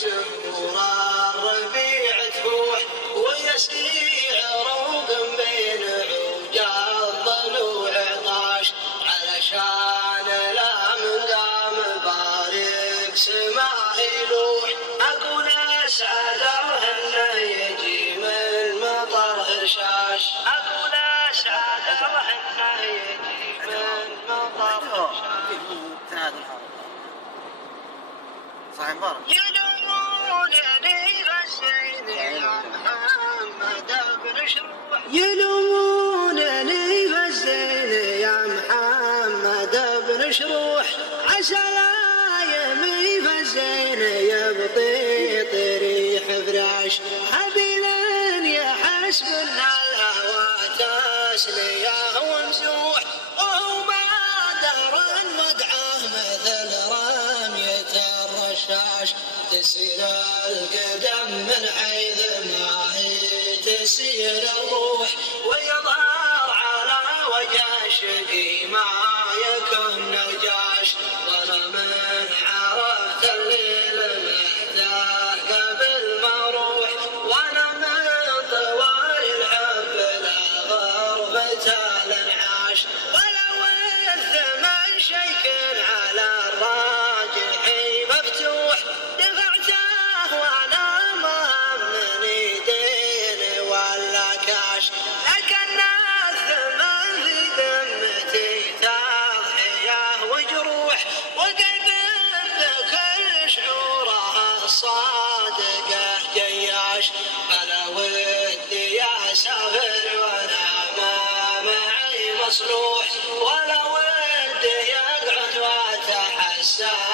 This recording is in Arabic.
زهور الربيع تفوح ويسيع روق بين عوج الضلوع طاش علشان لا من قام بارك سماه يلوح اقول اسعده انه يجي من مطر هشاش اقول اسعده انه يجي من مطر هشاش صحيح مبارك يلومونني غسين يا محمد بن شروح يلومونني غسين يا محمد بن شروح عسى لا يمي فزين يبطي طريح فراش حبيلا يا حسب الهوى تسليه ومسوح وهو ما دار المدعاه مثل تسير القدم من حيث ما هي تسير الروح ويظهر على وجه شقي ما يكون نجاش وانا من عرفت الليل محتاج قبل ما اروح وانا من طوال الحب لا غربة الانعاش ولو الثمن شيك على الراجح مفتوح دفعته وانا ما همني دين ولا كاش لكن الثمن في ذمتي تضحيه وجروح وقلبي بكل شعوره الصادقه جياش انا ودي اسافر وانا ما معي مصلوح ولا ودي اقعد واتحسن